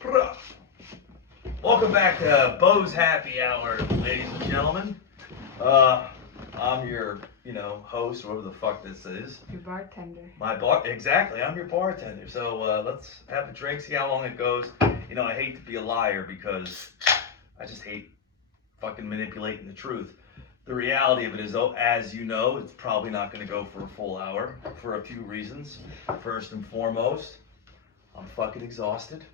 Bruh. Welcome back to Beaux Happy Hour, ladies and gentlemen. I'm your, host, whatever the fuck this is. Your bartender. Exactly. I'm your bartender. So let's have a drink, see how long it goes. I hate to be a liar because I just hate fucking manipulating the truth. The reality of it is, as you know, it's probably not going to go for a full hour for a few reasons. First and foremost, I'm fucking exhausted.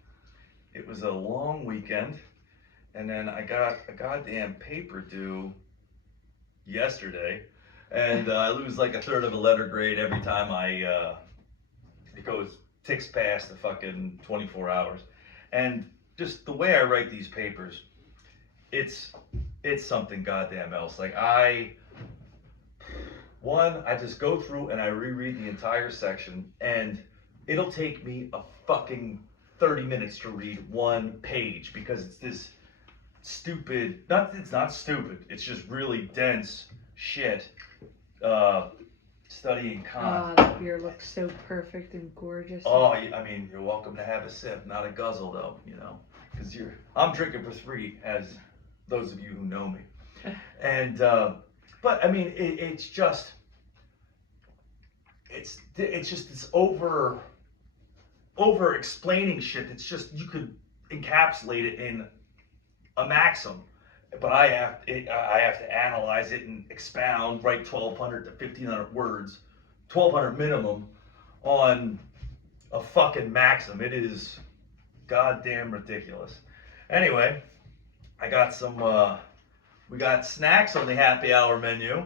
It was a long weekend, and then I got a goddamn paper due yesterday, and I lose like a third of a letter grade every time it ticks past the fucking 24 hours. And just the way I write these papers, it's something goddamn else. Like I just go through and I reread the entire section, and it'll take me a fucking 30 minutes to read one page because it's this stupid, it's not stupid, it's just really dense shit, studying Kant. The beer looks so perfect and gorgeous. Oh, I mean, you're welcome to have a sip, not a guzzle though, because I'm drinking for three, as those of you who know me. And, but I mean, it's just this over explaining shit. It's just, you could encapsulate it in a maxim, but I have to analyze it and expound, write 1,200 to 1,500 words, 1,200 minimum on a fucking maxim. It is goddamn ridiculous. Anyway, I got we got snacks on the happy hour menu.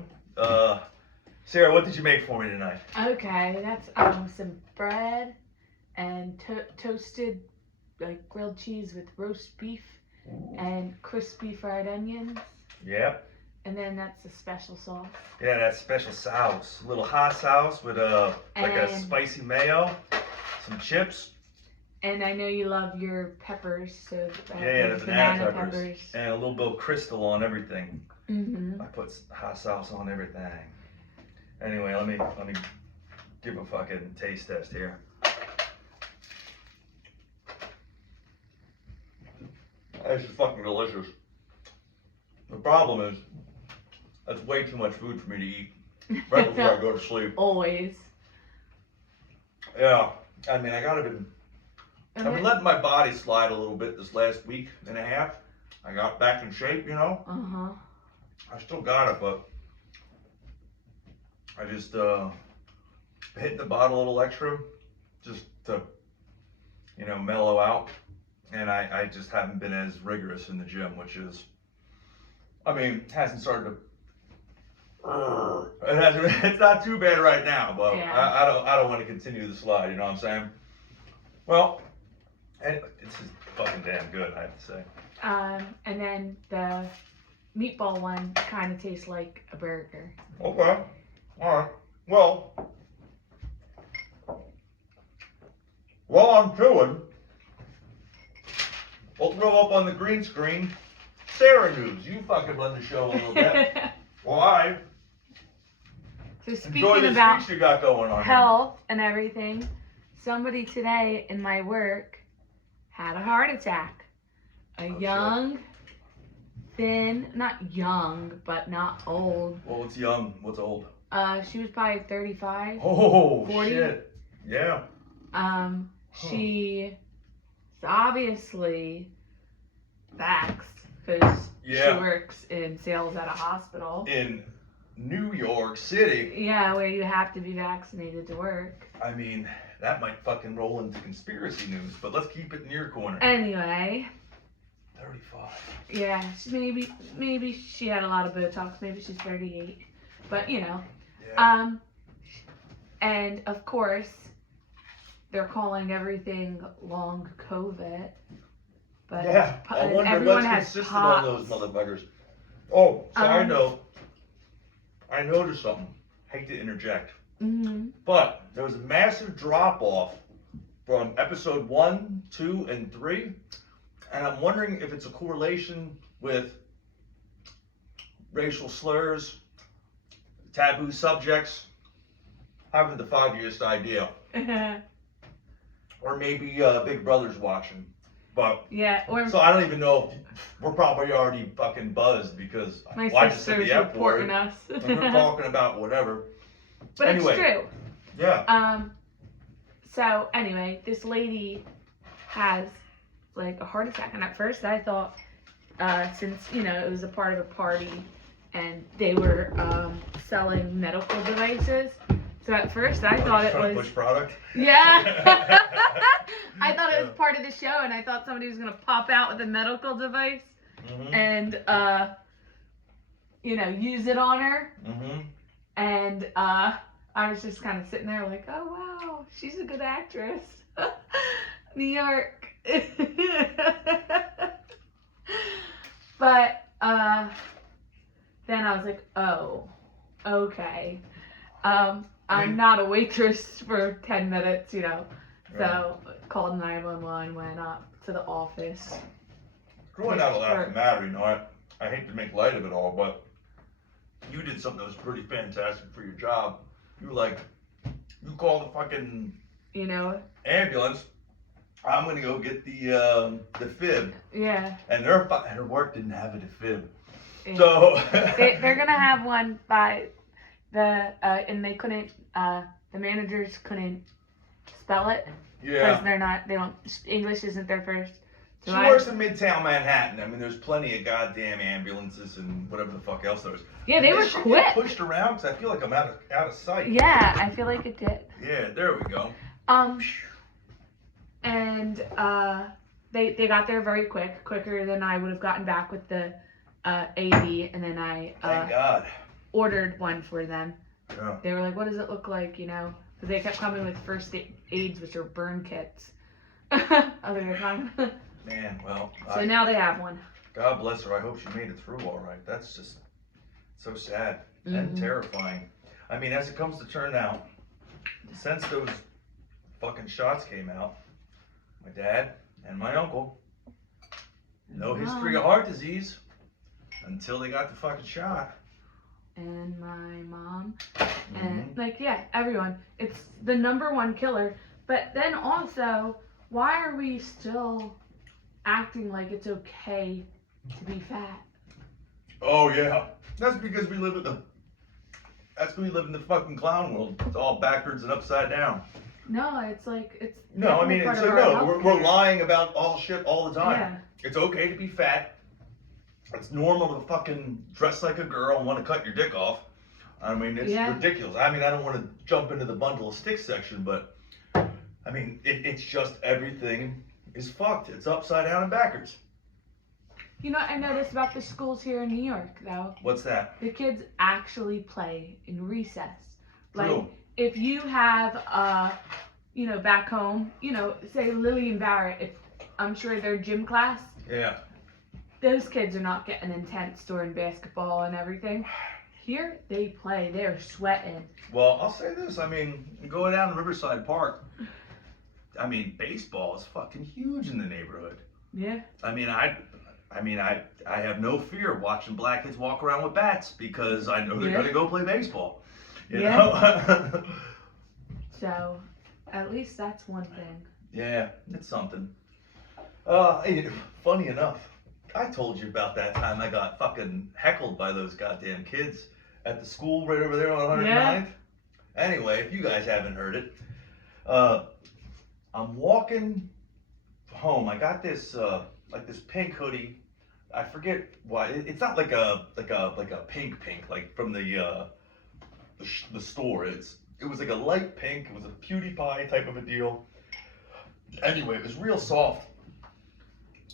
Sarah, what did you make for me tonight? Okay, that's some bread and toasted like grilled cheese with roast beef. Ooh. And crispy fried onions. Yep. And then that's a special sauce. Yeah, that's special sauce. A little hot sauce with a spicy mayo, some chips. And I know you love your peppers, so the banana peppers. And a little bit of crystal on everything. Mm-hmm. I put hot sauce on everything. Anyway, let me give a fucking taste test here. This is fucking delicious. The problem is, that's way too much food for me to eat right before I go to sleep. Always. Yeah, I mean, I've been letting my body slide a little bit this last week and a half. I got back in shape, Uh-huh. I still got it, but I just hitting the bottle a little extra just to, mellow out. And I just haven't been as rigorous in the gym, which is, hasn't started to, it's not too bad right now, but yeah. I don't want to continue the slide, you know what I'm saying? Well, anyway, this is fucking damn good, I have to say. And then the meatball one kind of tastes like a burger. Okay, all right. Well, while I'm chewing, we'll throw up on the green screen Sarah news. You fucking run the show a little bit. Why? So speaking about you got going on health and everything, somebody today in my work had a heart attack. Young, thin, not young, but not old. Well, what's young? What's old? She was probably 35. Oh, 40. Shit. Yeah. She's obviously vaxxed because she works in sales at a hospital. In New York City. Yeah, where you have to be vaccinated to work. I mean, that might fucking roll into conspiracy news, but let's keep it in your corner. Anyway. 35. Yeah, maybe she had a lot of Botox. Maybe she's 38. But, Yeah. And of course, they're calling everything long COVID. But yeah, I wonder what's consistent on those motherfuckers. Oh, side note, I noticed something. Hate to interject. Mm-hmm. But there was a massive drop off from episode 1, 2, and 3. And I'm wondering if it's a correlation with racial slurs, taboo subjects. I haven't the foggiest idea. Or maybe Big Brother's watching. But Yeah, or so I don't even know if we're probably already fucking buzzed because my I just said sister's the F reporting word. us. And we're talking about whatever. But Anyway. it's true. Yeah. So anyway, this lady has like a heart attack, and at first I thought, since it was a part of a party, and they were selling medical devices. So at first I thought it was push product. Yeah. I thought it was part of the show, and I thought somebody was gonna pop out with a medical device and use it on her. And I was just kind of sitting there like, oh wow, she's a good actress. New York. But then I was like, oh, okay. I'm not a waitress for 10 minutes, So called 911, went up to the office. Growing out of laughing matter, I hate to make light of it all, but you did something that was pretty fantastic for your job. You call the fucking ambulance. I'm gonna go get the fib. Yeah. And their work didn't have a defib. Yeah. So they're gonna have one by the and they couldn't the managers couldn't spell it because they don't English isn't their first. So she works in Midtown Manhattan. I mean, there's plenty of goddamn ambulances and whatever the fuck else there is. Yeah, they were quick. Get pushed around because I feel like I'm out of sight. Yeah, I feel like it did. Yeah, there we go. And they got there very quicker than I would have gotten back with the AV, and then I thank God ordered one for them. Yeah. They were like, "What does it look like?" Because they kept coming with first aids, which are burn kits. Other time. Man, well. So now they have one. God bless her. I hope she made it through all right. That's just so sad and terrifying. I mean, as it comes to turn out, since those fucking shots came out, my dad and my uncle, no history of heart disease until they got the fucking shot. And my mom, and everyone. It's the #1 killer. But then also, why are we still acting like it's okay to be fat? Oh yeah, that's because we live in the fucking clown world. It's all backwards and upside down. No, it's like it's. No, I mean we're lying about all shit all the time. Yeah. It's okay to be fat. It's normal to fucking dress like a girl and want to cut your dick off. I mean, it's ridiculous. I mean, I don't want to jump into the bundle of sticks section, but I mean, it's just everything is fucked. It's upside down and backwards. I noticed about the schools here in New York, though. What's that? The kids actually play in recess. True. Like, if you have, back home, say Lily and Barrett, I'm sure their gym class. Yeah. Those kids are not getting intense during basketball and everything. Here, they play. They're sweating. Well, I'll say this. I mean, going down to Riverside Park, I mean, baseball is fucking huge in the neighborhood. Yeah. I mean, I have no fear watching black kids walk around with bats because I know they're gonna go play baseball. You know? So, at least that's one thing. Yeah, it's something. Funny enough, I told you about that time I got fucking heckled by those goddamn kids at the school right over there on 109th. Yeah. Anyway, if you guys haven't heard it, I'm walking home. I got this this pink hoodie. I forget why. It's not like a pink like from the store. It was like a light pink. It was a PewDiePie type of a deal. Anyway, it was real soft.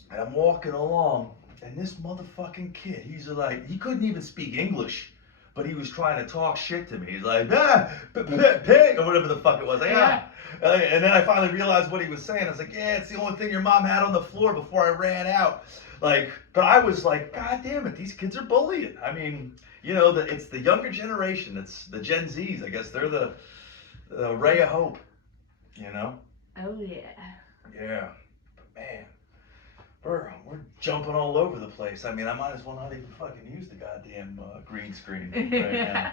And I'm walking along, and this motherfucking kid, he couldn't even speak English, but he was trying to talk shit to me. He's like, pig, or whatever the fuck it was. And then I finally realized what he was saying. I was like, yeah, it's the only thing your mom had on the floor before I ran out. But I was like, God damn it, these kids are bullying. I mean, it's the younger generation. It's the Gen Zs. I guess they're the ray of hope, Oh, yeah. Yeah, but man. We're jumping all over the place. I mean, I might as well not even fucking use the goddamn green screen right now.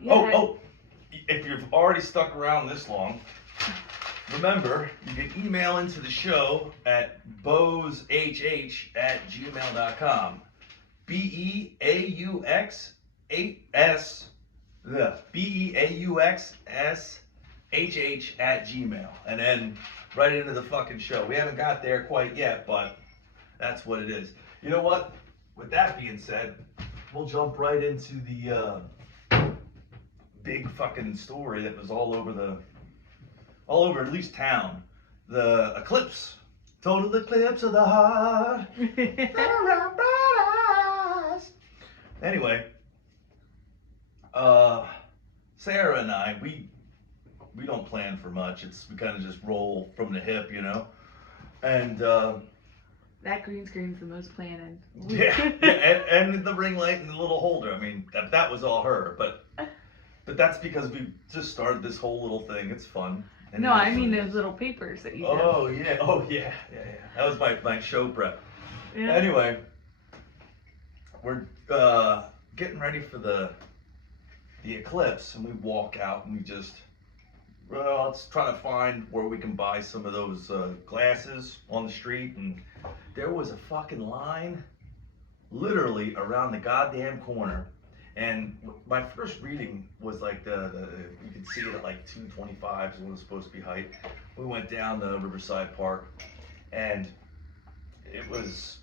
Yeah. Oh, if you've already stuck around this long, remember, you can email into the show at beauxhh@gmail.com. BEAUX8S, BEAUXSHH@gmail. And then right into the fucking show. We haven't got there quite yet, but that's what it is. You know what? With that being said, we'll jump right into the big fucking story that was all over at least town. The eclipse. Total eclipse of the heart. Anyway, Sarah and I, we don't plan for much. We kind of just roll from the hip, you know. And that green screen's the most planning. yeah, and the ring light and the little holder. I mean, that was all her, but that's because we just started this whole little thing. It's fun. No, I mean those little papers that you yeah. Yeah. That was my show prep. Yeah. Anyway, we're getting ready for the eclipse, and we walk out and let's try to find where we can buy some of those glasses on the street. And there was a fucking line literally around the goddamn corner. And my first reading was like you could see it at like 225 is what it was supposed to be height. We went down the Riverside Park, and it was,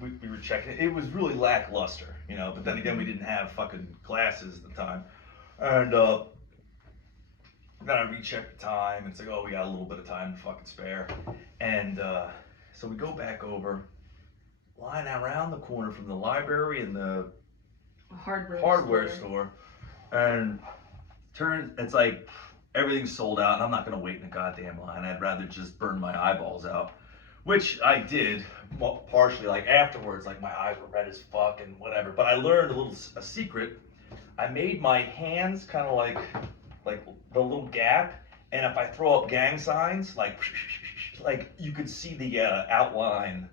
we were checking it. It was really lackluster, you know, but then again, we didn't have fucking glasses at the time. And then I rechecked the time, and it's like, oh, we got a little bit of time to fucking spare. And so we go back over, line around the corner from the library and the hardware store, and it's like everything's sold out, and I'm not gonna wait in a goddamn line. I'd rather just burn my eyeballs out, which I did partially. Like afterwards, like my eyes were red as fuck and whatever. But I learned a secret. I made my hands kind of like the little gap, and if I throw up gang signs, like you could see the outline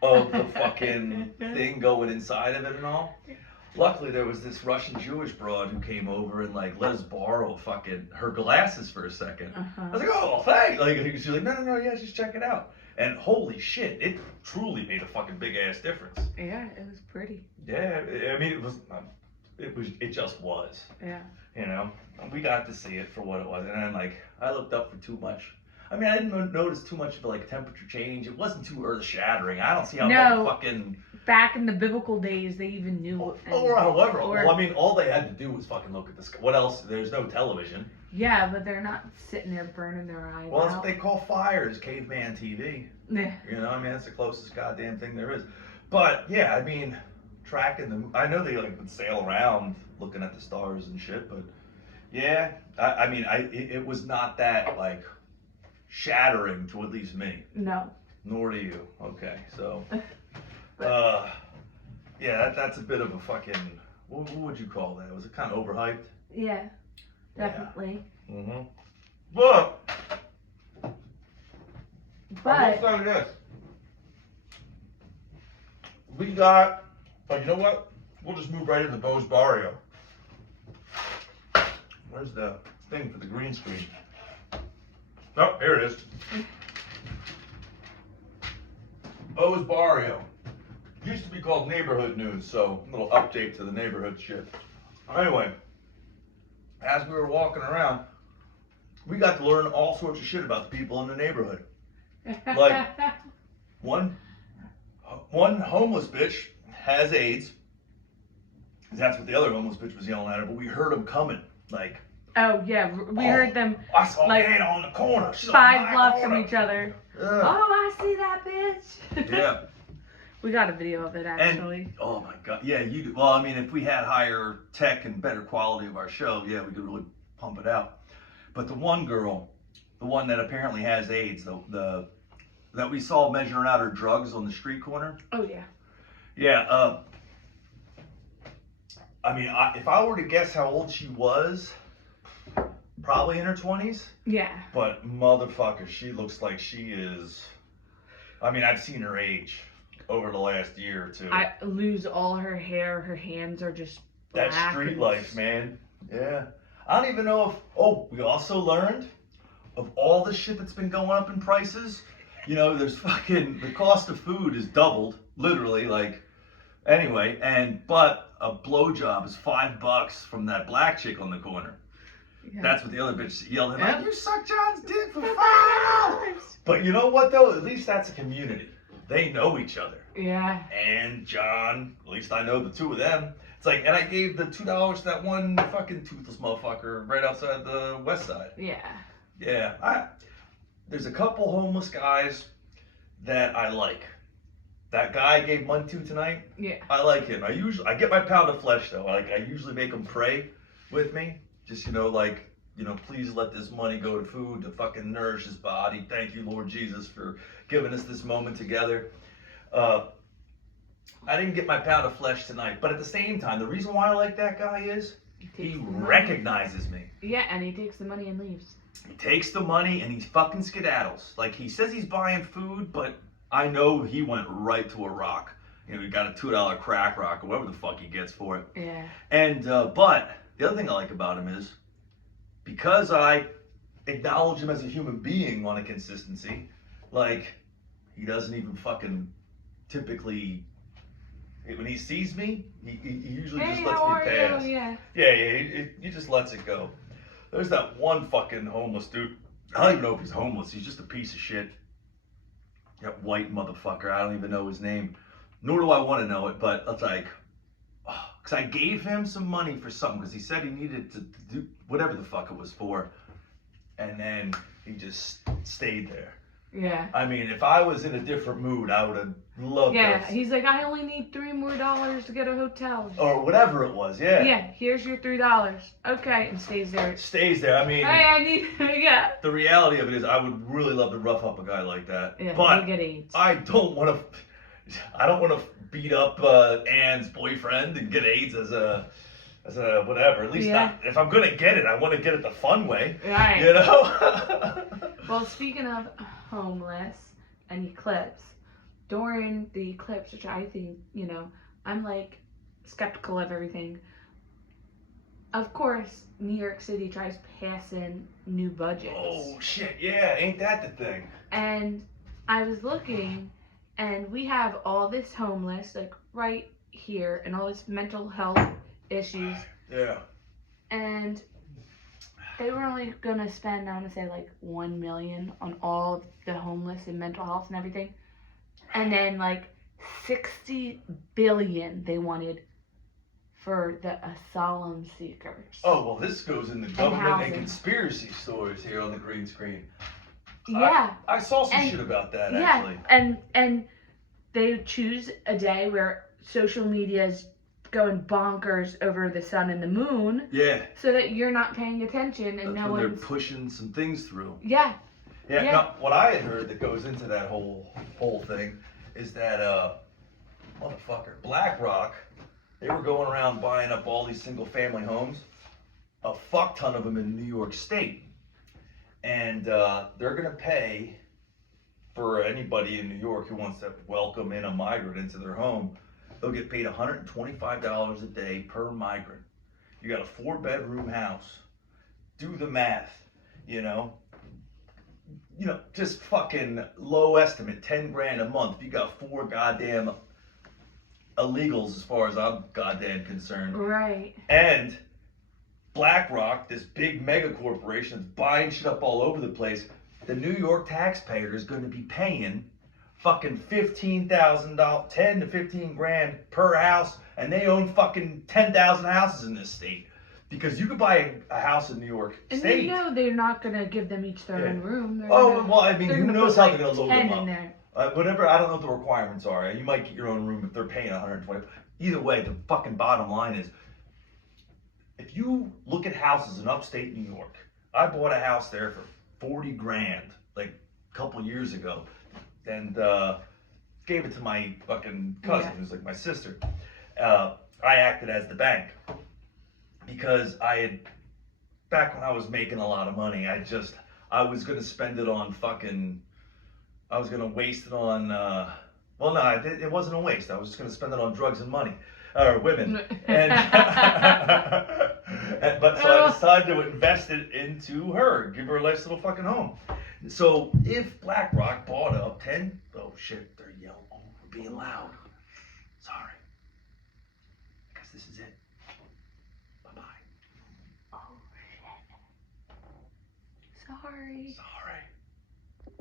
of the fucking thing going inside of it and all. Luckily, there was this Russian Jewish broad who came over and like let us borrow fucking her glasses for a second. I was like, oh, thanks. Like she's like, no, yeah, just check it out. And holy shit, it truly made a fucking big ass difference. Yeah, it was pretty. Yeah, I mean, it just was. Yeah. You know, we got to see it for what it was, and then like I looked up for too much. I mean, I didn't notice too much of like temperature change. It wasn't too earth shattering. I don't see how fucking. Back in the biblical days, they even knew. I mean, all they had to do was fucking look at the sky. What else? There's no television. Yeah, but they're not sitting there burning their eyes Well, out. that's what they call fire is caveman TV. Yeah. You know, I mean, that's the closest goddamn thing there is. But yeah, I mean, tracking them. I know they like would sail around looking at the stars and shit, but yeah, I mean, it was not that like shattering to at least me. No. Nor to you. Okay, so. Yeah, that's a bit of a fucking, what would you call that? Was it kind of overhyped? Yeah, definitely. Yeah. Mm-hmm. But I will say this. We got, you know what? We'll just move right into Beaux Barrio. Where's the thing for the green screen? Oh, here it is. Beaux Barrio. Used to be called Neighborhood News, so a little update to the neighborhood shit. Anyway, as we were walking around, we got to learn all sorts of shit about the people in the neighborhood. Like, one homeless bitch has AIDS. That's what the other homeless bitch was yelling at her, but we heard them coming. Like, oh, yeah, we heard them. I saw like, Anna on the corner. She's 5 blocks from each other. Yeah. Oh, I see that bitch. Yeah. We got a video of it, actually. And, oh my God, yeah, you do. Well, I mean, if we had higher tech and better quality of our show, yeah, we could really pump it out. But the one girl, the one that apparently has AIDS, that we saw measuring out her drugs on the street corner. Oh yeah. Yeah. I mean, if I were to guess how old she was, probably in her 20s. Yeah. But motherfucker, she looks like she is. I mean, I've seen her age over the last year or two. I lose all her hair. Her hands are just black. That street life, man. Yeah. I don't even know if. Oh, we also learned of all the shit that's been going up in prices, you know, there's fucking, the cost of food is doubled, literally, like, anyway, but a blowjob is $5 from that black chick on the corner. Yeah. That's what the other bitch yelled at, Yep. like, you suck John's dick for $5. But you know what, though? At least that's a community. They know each other. Yeah. And John, at least I know the two of them. It's like, and I gave the $2 to that one fucking toothless motherfucker right outside the west side. Yeah. Yeah, there's a couple homeless guys that I like. That guy I gave money to tonight, Yeah. I like him. I get my pound of flesh though. Like, I usually make him pray with me. Just, you know, like, you know, please let this money go to food to fucking nourish his body. Thank you, Lord Jesus, for giving us this moment together. I didn't get my pound of flesh tonight, but at the same time, the reason why I like that guy is he recognizes me. Yeah, and he takes the money and leaves. He takes the money and he fucking skedaddles. Like, he says he's buying food, but I know he went right to a rock. You know, he got a $2 crack rock or whatever the fuck he gets for it. Yeah. And, but the other thing I like about him is because I acknowledge him as a human being on a consistency, like, he doesn't even fucking typically, when he sees me, he usually just lets me pass. Yeah. Yeah, he just lets it go. There's that one fucking homeless dude. I don't even know if he's homeless. He's just a piece of shit. That white motherfucker. I don't even know his name. Nor do I want to know it, but it's like, because I gave him some money for something because he said he needed to do whatever the fuck it was for. And then he just stayed there. Yeah. I mean, if I was in a different mood, I would have loved Yeah, this. he's like, I only need $3 more to get a hotel. Or whatever it was, yeah. Yeah, here's your $3. Okay, and stays there. Stays there. I mean, Hey, I need, yeah. the reality of it is I would really love to rough up a guy like that. Yeah, but they get AIDS. I don't want to beat up Ann's boyfriend and get AIDS as a whatever. At least not, if I'm going to get it, I want to get it the fun way. Right. You know? Well, speaking of homeless and eclipse, during the eclipse, which I think, you know, I'm like skeptical of everything. Of course, New York City tries passing new budgets. Oh, shit. Yeah, ain't that the thing? And I was looking, and we have all this homeless, like, right here, and all this mental health issues. Yeah. And they were only gonna spend, I want to say, like $1 million on all of the homeless and mental health and everything, and then like $60 billion they wanted for the asylum seekers. Oh, well, this goes into government and housing. conspiracy stories here on the green screen. Yeah. I saw some And- shit about that, Yeah, actually. and they choose a day where social media is going bonkers over the sun and the moon, Yeah. so that you're not paying attention and That's no when they're one's. pushing some things through. Yeah. Yeah, Yeah. Now, what I had heard that goes into that whole thing is that motherfucker, BlackRock, they were going around buying up all these single family homes, a fuck ton of them in New York State, and they're gonna pay for anybody in New York who wants to welcome in a migrant into their home. They'll get paid $125 a day per migrant. You got a 4-bedroom house. Do the math, you know. You know, just fucking low estimate, 10 grand a month. You got 4 goddamn illegals as far as I'm goddamn concerned. Right. And BlackRock, this big mega corporation that's buying shit up all over the place, the New York taxpayer is going to be paying fucking $15,000, 10 to 15 grand per house, and they own fucking 10,000 houses in this state. Because you could buy a house in New York And State. you know they're not gonna give them each their own room. They're Oh, gonna, well, I mean, they're who gonna knows put, how like, they're going to load 10 them in up. there. Whatever, I don't know what the requirements are. You might get your own room if they're paying 120. Either way, the fucking bottom line is, if you look at houses in upstate New York, I bought a house there for 40 grand, like a couple years ago, and gave it to my fucking cousin, who's like my sister. I acted as the bank because back when I was making a lot of money, I was gonna spend it on I was gonna waste it on, well, no, it wasn't a waste. I was just gonna spend it on drugs and money, or women. And, But so I decided to invest it into her, give her a nice little fucking home. So if BlackRock bought up 10, oh shit, they're yelling, oh, we're being loud. Sorry. Because this is it. Bye-bye. Oh, shit. Sorry. Sorry.